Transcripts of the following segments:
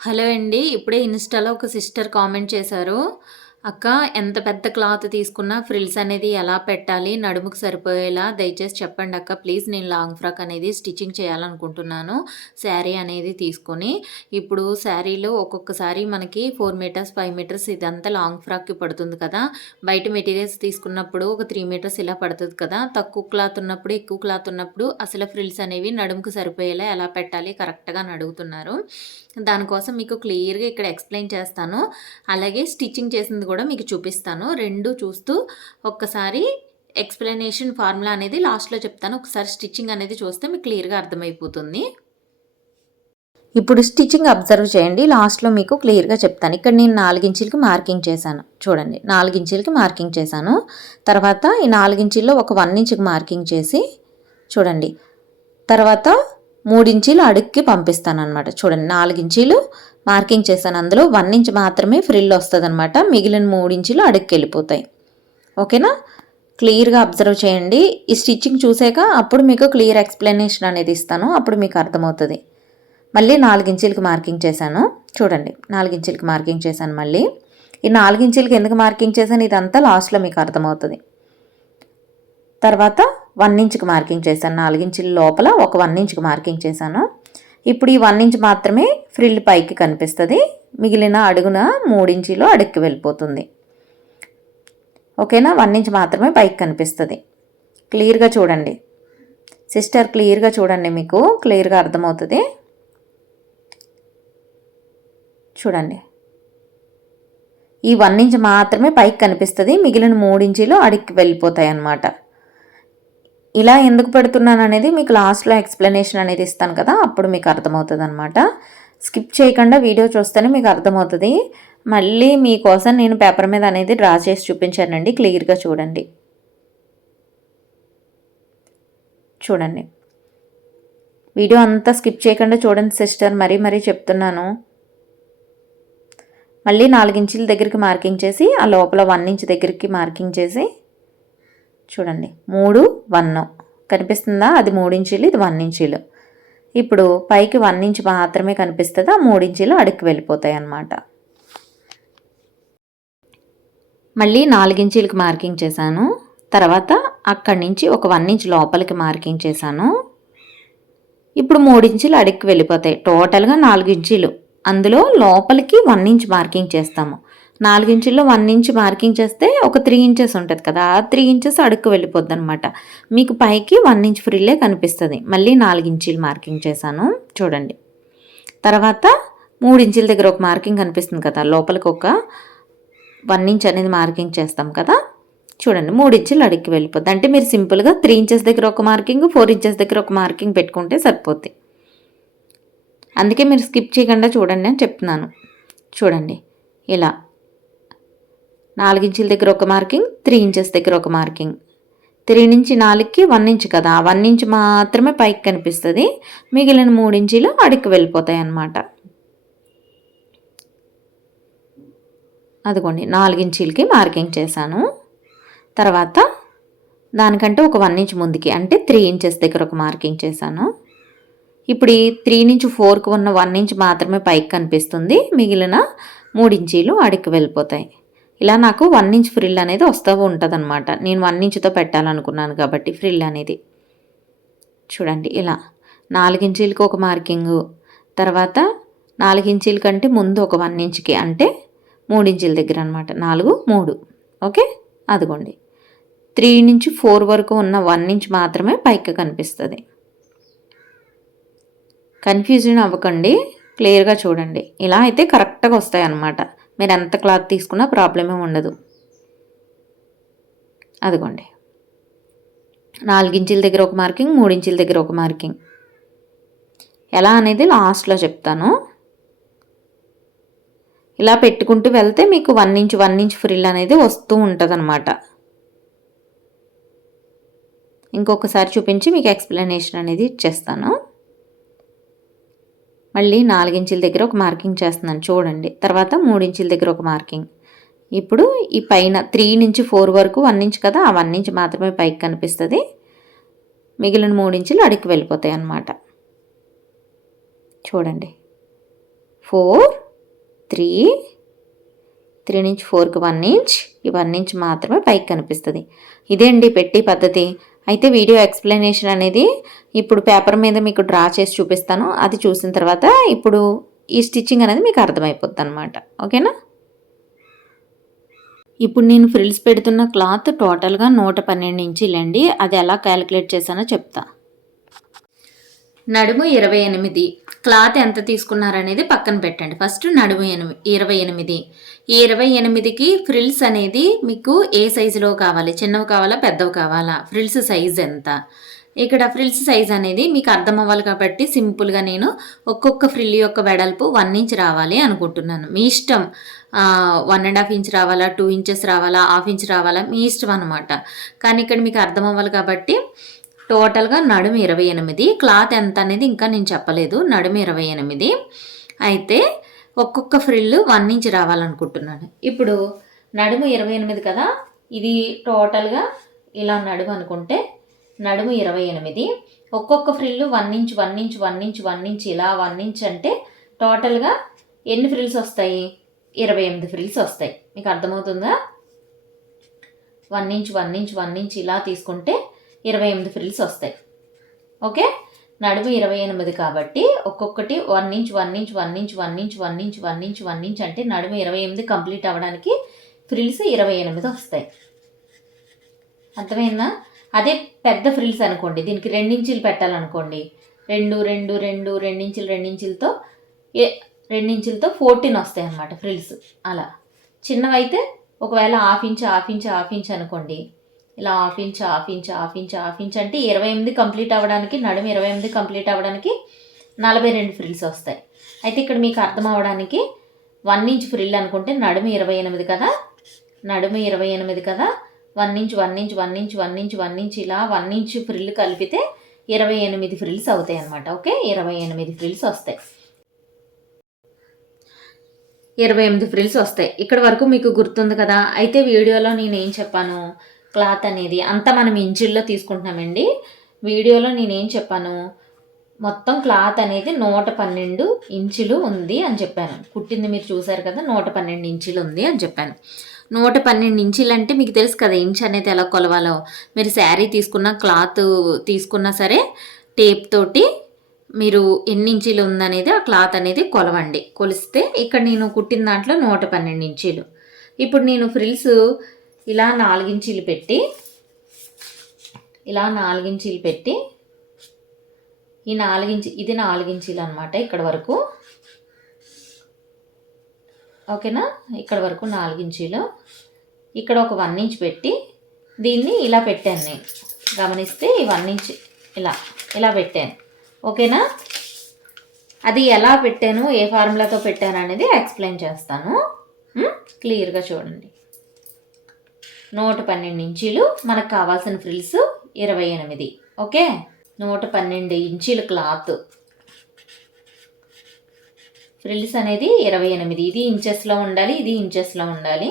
Hello అండి ఇప్పుడే ఇన్స్టాలో ఒక సిస్టర్ కామెంట్ చేశారు. అక్క ఎంత పెద్ద క్లాత్ తీసుకున్నా ఫ్రిల్స్ అనేది ఎలా పెట్టాలి నడుముకు సరిపోయేలా దయచేసి చెప్పండి అక్క. ప్లీజ్ నేను లాంగ్ ఫ్రాక్ అనేది స్టిచ్చింగ్ చేయాలనుకుంటున్నాను. శారీ అనేది తీసుకొని ఇప్పుడు శారీలో ఒక్కొక్కసారి మనకి ఫోర్ మీటర్స్ ఫైవ్ మీటర్స్ ఇదంతా లాంగ్ ఫ్రాక్కి పడుతుంది కదా. బయట మెటీరియల్స్ తీసుకున్నప్పుడు ఒక త్రీ మీటర్స్ ఇలా పడుతుంది కదా. తక్కువ క్లాత్ ఉన్నప్పుడు ఎక్కువ క్లాత్ ఉన్నప్పుడు అసలు ఫ్రిల్స్ అనేవి నడుముకు సరిపోయేలా ఎలా పెట్టాలి కరెక్ట్గా అని అడుగుతున్నారు. దానికోసం మీకు క్లియర్గా ఇక్కడ ఎక్స్ప్లెయిన్ చేస్తాను. అలాగే స్టిచ్చింగ్ చేసింది కూడా మీకు చూపిస్తాను. రెండు చూస్తూ ఒక్కసారి ఎక్స్ప్లెనేషన్ ఫార్ములా అనేది లాస్ట్లో చెప్తాను. ఒకసారి స్టిచ్చింగ్ అనేది చూస్తే మీకు క్లియర్గా అర్థమైపోతుంది. ఇప్పుడు స్టిచ్చింగ్ అబ్జర్వ్ చేయండి. లాస్ట్లో మీకు క్లియర్గా చెప్తాను. ఇక్కడ నేను నాలుగించులకి మార్కింగ్ చేశాను. చూడండి నాలుగించులకి మార్కింగ్ చేశాను. తర్వాత ఈ నాలుగించిల్లో ఒక వన్ ఇంచుకి మార్కింగ్ చేసి చూడండి. తర్వాత మూడించీలు అడుక్కి పంపిస్తాను అనమాట చూడండి నాలుగించీలు మార్కింగ్ చేశాను. అందులో వన్ ఇంచ్ మాత్రమే ఫ్రిల్ వస్తుంది అనమాట మిగిలిన మూడించీలు అడుక్కి వెళ్ళిపోతాయి ఓకేనా? క్లియర్గా అబ్జర్వ్ చేయండి. ఈ స్టిచ్చింగ్ చూసాక అప్పుడు మీకు క్లియర్ ఎక్స్ప్లెనేషన్ అనేది ఇస్తాను. అప్పుడు మీకు అర్థమవుతుంది. మళ్ళీ నాలుగించీలకి మార్కింగ్ చేశాను. చూడండి నాలుగించీలకి మార్కింగ్ చేశాను మళ్ళీ. ఈ నాలుగించీలకి ఎందుకు మార్కింగ్ చేశాను? ఇదంతా లాస్ట్లో మీకు అర్థమవుతుంది. తర్వాత వన్ ఇంచ్కి మార్కింగ్ చేశాను. నాలుగించుల లోపల ఒక వన్ ఇంచ్కి మార్కింగ్ చేశాను. ఇప్పుడు ఈ వన్ ఇంచ్ మాత్రమే ఫ్రిల్ పైకి కనిపిస్తుంది. మిగిలిన అడుగున మూడించిలో అడుక్కి వెళ్ళిపోతుంది. ఓకేనా? వన్ ఇంచ్ మాత్రమే పైకి కనిపిస్తుంది. క్లియర్గా చూడండి. సిస్టర్ క్లియర్గా చూడండి మీకు. క్లియర్గా అర్థమవుతుంది. చూడండి. ఈ వన్ ఇంచ్ మాత్రమే పైకి కనిపిస్తుంది. మిగిలిన మూడించీలు అడిక్కి వెళ్ళిపోతాయి అన్నమాట ఇలా ఎందుకు పెడుతున్నాను అనేది మీకు లాస్ట్లో ఎక్స్ప్లెనేషన్ అనేది ఇస్తాను కదా అప్పుడు మీకు అర్థమవుతుంది అనమాట స్కిప్ చేయకుండా వీడియో చూస్తేనే మీకు అర్థమవుతుంది. మళ్ళీ మీకోసం నేను పేపర్ మీద అనేది డ్రా చేసి చూపించానండి క్లియర్గా చూడండి. చూడండి. వీడియో అంతా స్కిప్ చేయకుండా చూడండి సిస్టర్ మరీ మరీ చెప్తున్నాను. మళ్ళీ నాలుగించుల దగ్గరికి మార్కింగ్ చేసి ఆ లోపల వన్ ఇంచ్ దగ్గరికి మార్కింగ్ చేసి చూడండి. మూడు వన్ కనిపిస్తుందా? అది మూడించీలు ఇది వన్ ఇంచీలు ఇప్పుడు పైకి వన్ ఇంచ్ మాత్రమే కనిపిస్తుంది? ఆ మూడించీలు అడుక్కి వెళ్ళిపోతాయి అన్నమాట. మళ్ళీ నాలుగించీలకి మార్కింగ్ చేశాను. తర్వాత అక్కడి నుంచి ఒక వన్ ఇంచ్ లోపలికి మార్కింగ్ చేశాను. ఇప్పుడు మూడించీలు అడుక్కి వెళ్ళిపోతాయి. టోటల్గా నాలుగు ఇంచీలు అందులో లోపలికి వన్ ఇంచ్ మార్కింగ్ చేస్తాము. నాలుగు ఇంచుల్లో వన్ ఇంచ్ మార్కింగ్ చేస్తే ఒక త్రీ ఇంచెస్ ఉంటుంది కదా ఆ త్రీ ఇంచెస్ అడుక్కు వెళ్ళిపోద్ది అనమాట మీకు పైకి వన్ ఇంచ్ ఫ్రీలే కనిపిస్తుంది. మళ్ళీ నాలుగు ఇంచీలు మార్కింగ్ చేశాను చూడండి. తర్వాత మూడు ఇంచుల దగ్గర ఒక మార్కింగ్ కనిపిస్తుంది కదా లోపలికి ఒక వన్ ఇంచ్ అనేది మార్కింగ్ చేస్తాం కదా చూడండి. మూడు ఇంచులు అడిక్కి వెళ్ళిపోద్ది. అంటే మీరు సింపుల్గా త్రీ ఇంచెస్ దగ్గర ఒక మార్కింగ్ ఫోర్ ఇంచెస్ దగ్గర ఒక మార్కింగ్ పెట్టుకుంటే సరిపోద్ది. అందుకే మీరు స్కిప్ చేయకుండా చూడండి అని చెప్తున్నాను. చూడండి. ఇలా నాలుగు ఇంచుల దగ్గర ఒక మార్కింగ్ త్రీ ఇంచెస్ దగ్గర ఒక మార్కింగ్. త్రీ నుంచి నాలుగుకి వన్ ఇంచ్ కదా వన్ ఇంచ్ మాత్రమే పైకి కనిపిస్తుంది. మిగిలిన మూడు ఇంచీలు అడికి వెళ్ళిపోతాయి అన్నమాట అదిగోండి నాలుగు ఇంచీలకి మార్కింగ్ చేశాను. తర్వాత దానికంటే ఒక వన్ ఇంచ్ ముందుకి అంటే త్రీ ఇంచెస్ దగ్గర ఒక మార్కింగ్ చేశాను. ఇప్పుడు ఈ త్రీ నుంచి ఫోర్కి ఉన్న వన్ ఇంచ్ మాత్రమే పైకి కనిపిస్తుంది. మిగిలిన మూడు ఇంచీలు అడికి వెళ్ళిపోతాయి. ఇలా నాకు వన్ ఇంచ్ ఫ్రిల్ అనేది వస్తూ ఉంటుందన్నమాట. నేను వన్ ఇంచ్తో పెట్టాలనుకున్నాను కాబట్టి ఫ్రిల్ అనేది. చూడండి ఇలా. నాలుగించీలకు ఒక మార్కింగు తర్వాత నాలుగించీల కంటే ముందు ఒక వన్ ఇంచ్కి అంటే మూడించీల దగ్గర అనమాట నాలుగు మూడు. ఓకే? అదిగోండి. త్రీ నుంచి ఫోర్ వరకు ఉన్న వన్ ఇంచ్ మాత్రమే పైకి కనిపిస్తుంది. కన్ఫ్యూజన్ అవ్వకండి. క్లియర్గా చూడండి. ఇలా అయితే కరెక్ట్గా వస్తాయి అన్నమాట మీరు ఎంత క్లాత్ తీసుకున్నా ప్రాబ్లమే ఉండదు. అదిగోండి. నాలుగించుల దగ్గర ఒక మార్కింగ్ మూడించుల దగ్గర ఒక మార్కింగ్. ఎలా అనేది లాస్ట్లో చెప్తాను. ఇలా పెట్టుకుంటూ వెళ్తే మీకు one inch one inch frill అనేది వస్తూ ఉంటుంది అనమాట ఇంకొకసారి చూపించి మీకు ఎక్స్ప్లెనేషన్ అనేది ఇచ్చేస్తాను. మళ్ళీ నాలుగించుల దగ్గర ఒక మార్కింగ్ చేస్తున్నాను చూడండి. తర్వాత మూడించుల దగ్గర ఒక మార్కింగ్. ఇప్పుడు ఈ పైన త్రీ నుంచి ఫోర్ వరకు వన్ ఇంచ్ కదా ఆ వన్ ఇంచ్ మాత్రమే పైకి కనిపిస్తుంది. మిగిలిన మూడించులు అడిగి వెళ్ళిపోతాయి అన్నమాట. చూడండి. ఫోర్ త్రీ త్రీ నుంచి ఫోర్కి వన్ ఇంచ్ ఈ వన్ ఇంచ్ మాత్రమే పైకి కనిపిస్తుంది. ఇదే అండి పెట్టి పద్ధతి? అయితే వీడియో ఎక్స్ప్లెనేషన్ అనేది ఇప్పుడు పేపర్ మీద మీకు డ్రా చేసి చూపిస్తాను. అది చూసిన తర్వాత ఇప్పుడు ఈ స్టిచ్చింగ్ అనేది మీకు అర్థమైపోద్ది అనమాట ఓకేనా? ఇప్పుడు నేను ఫ్రిల్స్ పెడుతున్న క్లాత్ టోటల్గా నూట పన్నెండు ఇంచీలండి. అది ఎలా క్యాలిక్యులేట్ చేశానో చెప్తా. నడుము ఇరవై ఎనిమిది. క్లాత్ ఎంత తీసుకున్నారనేది పక్కన పెట్టండి. ఫస్ట్ నడుము ఎనిమిది ఇరవై ఎనిమిది. ఈ ఇరవై ఎనిమిదికి ఫ్రిల్స్ అనేది మీకు ఏ సైజులో కావాలి? చిన్నవి కావాలా? పెద్దవి కావాలా? ఫ్రిల్స్ సైజ్ ఎంత? ఇక్కడ ఫ్రిల్స్ సైజ్ అనేది మీకు అర్థం అవ్వాలి కాబట్టి సింపుల్గా నేను ఒక్కొక్క ఫ్రిల్ యొక్క వెడల్పు వన్ ఇంచ్ రావాలి అనుకుంటున్నాను. మీ ఇష్టం వన్ అండ్ హాఫ్ ఇంచ్ రావాలా? టూ ఇంచెస్ రావాలా? హాఫ్ ఇంచ్ రావాలా? మీ ఇష్టం అనమాట కానీ ఇక్కడ మీకు అర్థం అవ్వాలి కాబట్టి టోటల్గా నడుము ఇరవై ఎనిమిది. క్లాత్ ఎంత అనేది ఇంకా నేను చెప్పలేదు. నడుము ఇరవై ఎనిమిది. అయితే ఒక్కొక్క ఫ్రిల్ వన్ ఇంచ్ రావాలనుకుంటున్నాను. ఇప్పుడు నడుము ఇరవై ఎనిమిది కదా? ఇది టోటల్గా ఇలా నడుము అనుకుంటే నడుము ఇరవై ఎనిమిది. ఒక్కొక్క frill one inch one inch one inch one inch ఇలా వన్ ఇంచ్ అంటే టోటల్గా ఎన్ని ఫ్రిల్స్ వస్తాయి? ఇరవై ఎనిమిది ఫ్రిల్స్ వస్తాయి. మీకు అర్థమవుతుందా? One inch one inch one inch ఇలా తీసుకుంటే ఇరవై ఎనిమిది ఫ్రిల్స్ వస్తాయి ఓకే? నడుము ఇరవై ఎనిమిది కాబట్టి ఒక్కొక్కటి one inch one inch one inch one inch one inch one inch one inch అంటే నడుము ఇరవై ఎనిమిది కంప్లీట్ అవ్వడానికి ఫ్రిల్స్ ఇరవై ఎనిమిది వస్తాయి. అర్థమైందా? అదే పెద్ద ఫ్రిల్స్ అనుకోండి దీనికి రెండించులు పెట్టాలనుకోండి రెండు రెండు రెండు రెండించులు రెండించులతో ఏ రెండించులతో ఫోర్టీన్ వస్తాయి అన్నమాట ఫ్రిల్స్ అలా. చిన్నవైతే ఒకవేళ half inch half inch half inch అనుకోండి ఇలా half inch half inch half inch half inch అంటే ఇరవై ఎనిమిది కంప్లీట్ అవ్వడానికి నడుము ఇరవై ఎనిమిది కంప్లీట్ అవ్వడానికి నలభై రెండు ఫ్రిల్స్ వస్తాయి. అయితే ఇక్కడ మీకు అర్థం అవ్వడానికి వన్ ఇంచ్ ఫ్రిల్ అనుకుంటే నడుము ఇరవై ఎనిమిది కదా నడుము ఇరవై ఎనిమిది కదా one inch one inch one inch one inch one inch ఇలా వన్ ఇంచ్ ఫ్రిల్ కలిపితే ఇరవై ఎనిమిది ఫ్రిల్స్ అవుతాయి అనమాట ఓకే? ఇరవై ఎనిమిది ఫ్రిల్స్ వస్తాయి. ఇరవై ఎనిమిది ఫ్రిల్స్ వస్తాయి. ఇక్కడ వరకు మీకు గుర్తుంది కదా అయితే వీడియోలో నేను ఏం చెప్పాను? క్లాత్ అనేది అంతా మనం ఇంచుల్లో తీసుకుంటున్నామండి. వీడియోలో నేనేం చెప్పాను? మొత్తం క్లాత్ అనేది నూట పన్నెండు ఇంచులు ఉంది అని చెప్పాను. కుట్టింది మీరు చూసారు కదా నూట పన్నెండు ఇంచులు ఉంది అని చెప్పాను. నూట పన్నెండు ఇంచులు అంటే మీకు తెలుసు కదా ఇంచ్ అనేది ఎలా కొలవాలో. మీరు శారీ తీసుకున్న క్లాత్ తీసుకున్నా సరే టేప్ తోటి మీరు ఎన్ని ఇంచీలు ఉందనేది ఆ క్లాత్ అనేది కొలవండి. కొలిస్తే ఇక్కడ నేను కుట్టిన దాంట్లో నూట పన్నెండు ఇంచీలు. ఇప్పుడు నేను ఫ్రిల్స్ ఇలా నాలుగించీలు పెట్టి ఇలా నాలుగించీలు పెట్టి ఈ నాలుగించి ఇది నాలుగించీలు అనమాట ఇక్కడ వరకు. ఓకేనా? ఇక్కడ వరకు నాలుగించీలు. ఇక్కడ ఒక వన్ ఇంచ్ పెట్టి దీన్ని ఇలా పెట్టాను నేను. గమనిస్తే ఈ వన్ ఇంచ్ ఇలా ఇలా పెట్టాను. ఓకేనా? అది ఎలా పెట్టాను ఏ ఫార్ములాతో పెట్టాను అనేది ఎక్స్ప్లెయిన్ చేస్తాను. క్లియర్గా చూడండి. నూట పన్నెండు ఇంచీలు మనకు కావాల్సిన ఫ్రిల్స్ ఇరవై ఎనిమిది. ఓకే? నూట పన్నెండు ఇంచీలు క్లాత్. ఫ్రిల్స్ అనేది ఇరవై ఎనిమిది. ఇది ఇంచెస్లో ఉండాలి ఇది ఇంచెస్లో ఉండాలి.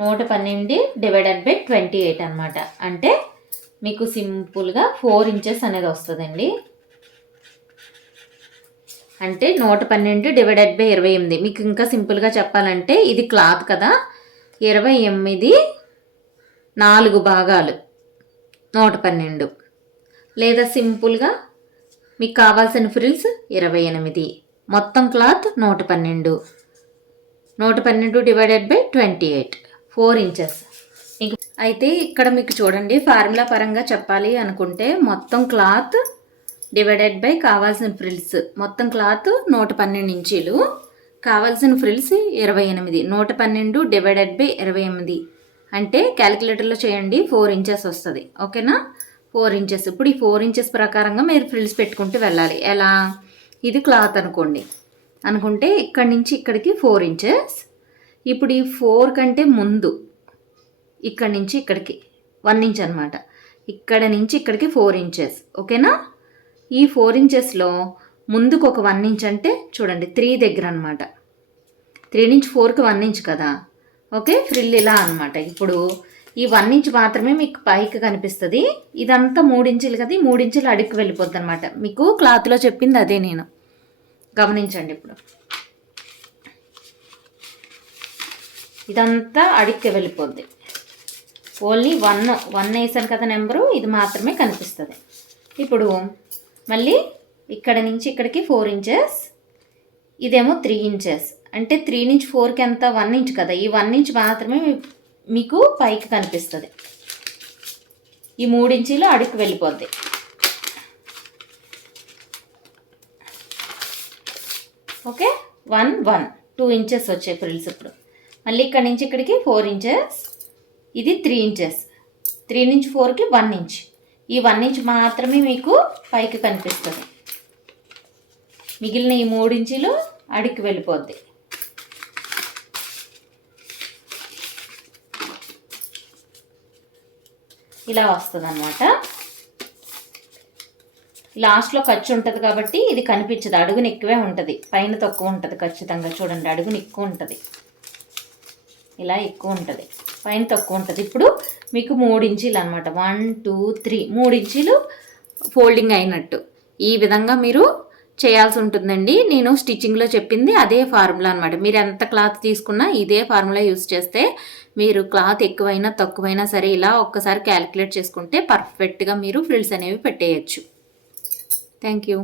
నూట పన్నెండు డివైడెడ్ బై ట్వంటీ ఎయిట్ అనమాట అంటే మీకు సింపుల్గా ఫోర్ ఇంచెస్ అనేది వస్తుందండి. అంటే నూట పన్నెండు డివైడెడ్ బై ఇరవై ఎనిమిది. మీకు ఇంకా సింపుల్గా చెప్పాలంటే ఇది క్లాత్ కదా. ఇరవై ఎనిమిది నాలుగు భాగాలు. నూట పన్నెండు. లేదా సింపుల్గా మీకు కావాల్సిన ఫ్రిల్స్ ఇరవై ఎనిమిది. మొత్తం క్లాత్ నూట పన్నెండు. నూట పన్నెండు divided by twenty eight. Four inches. అయితే ఇక్కడ మీకు చూడండి ఫార్ములా పరంగా చెప్పాలి అనుకుంటే మొత్తం క్లాత్ డివైడెడ్ బై కావాల్సిన ఫ్రిల్స్ మొత్తం క్లాత్ నూట పన్నెండు ఇంచీలు. కావాల్సిన ఫ్రిల్స్ ఇరవై ఎనిమిది నూట పన్నెండు డివైడెడ్ బై ఇరవై ఎనిమిది. అంటే క్యాలిక్యులేటర్లో చేయండి ఫోర్ ఇంచెస్ వస్తుంది. ఓకేనా? Four inches. ఇప్పుడు ఈ ఫోర్ ఇంచెస్ ప్రకారంగా మీరు ఫ్రిల్స్ పెట్టుకుంటూ వెళ్ళాలి. ఎలా? ఇది క్లాత్ అనుకోండి. అనుకుంటే ఇక్కడి నుంచి ఇక్కడికి ఫోర్ ఇంచెస్. ఇప్పుడు ఈ ఫోర్ కంటే ముందు ఇక్కడి నుంచి ఇక్కడికి వన్ ఇంచ్ అనమాట ఇక్కడ నుంచి ఇక్కడికి ఫోర్ ఇంచెస్. ఓకేనా? ఈ ఫోర్ ఇంచెస్లో ముందుకు ఒక వన్ ఇంచ్ అంటే చూడండి త్రీ దగ్గర అనమాట త్రీ నుంచి ఫోర్కి వన్ ఇంచ్ కదా. ఓకే ఫ్రిల్ ఇలా అనమాట ఇప్పుడు ఈ వన్ ఇంచ్ మాత్రమే మీకు పైకి కనిపిస్తుంది. ఇదంతా మూడించులు కదా ఈ మూడించులు అడుక్కి వెళ్ళిపోద్ది అనమాట మీకు క్లాత్లో చెప్పింది అదే నేను. గమనించండి ఇప్పుడు. ఇదంతా అడిక్కి వెళ్ళిపోద్ది. ఓన్లీ వన్ వన్ వేసాను కదా నెంబరు ఇది మాత్రమే కనిపిస్తుంది. ఇప్పుడు మళ్ళీ ఇక్కడ నుంచి ఇక్కడికి ఫోర్ ఇంచెస్ ఇదేమో త్రీ ఇంచెస్ అంటే త్రీ నుంచి ఫోర్కి ఎంత? వన్ ఇంచ్ కదా. ఈ వన్ ఇంచ్ మాత్రమే మీకు పైకి కనిపిస్తుంది. ఈ మూడించీలు అడుగు వెళ్ళిపోద్ది. Okay? One one two inches వచ్చాయి ఫ్రిల్స్ ఇప్పుడు. మళ్ళీ ఇక్కడ నుంచి ఇక్కడికి ఫోర్ ఇంచెస్ ఇది త్రీ ఇంచెస్ త్రీ నుంచి ఫోర్కి వన్ ఇంచ్ ఈ వన్ ఇంచ్ మాత్రమే మీకు పైకి కనిపిస్తుంది. మిగిలిన ఈ మూడు అడికి వెళ్ళిపోద్ది. ఇలా వస్తుంది అనమాట లాస్ట్లో ఖర్చు ఉంటుంది కాబట్టి ఇది కనిపించదు. అడుగుని ఎక్కువే ఉంటుంది. పైన తక్కువ ఉంటుంది ఖచ్చితంగా. చూడండి అడుగుని ఎక్కువ ఉంటుంది. ఇలా ఎక్కువ ఉంటుంది. పైన తక్కువ ఉంటుంది. ఇప్పుడు మీకు మూడు ఇంచీలు అనమాట వన్ టూ త్రీ. మూడు ఇంచీలు ఫోల్డింగ్ అయినట్టు. ఈ విధంగా మీరు చేయాల్సి ఉంటుందండి. నేను స్టిచ్చింగ్లో చెప్పింది అదే ఫార్ములా అనమాట మీరు ఎంత క్లాత్ తీసుకున్నా ఇదే ఫార్ములా యూస్ చేస్తే మీరు క్లాత్ ఎక్కువైనా తక్కువైనా సరే ఇలా ఒక్కసారి క్యాలిక్యులేట్ చేసుకుంటే పర్ఫెక్ట్గా మీరు ఫ్రిల్స్ అనేవి పెట్టేయచ్చు. Thank you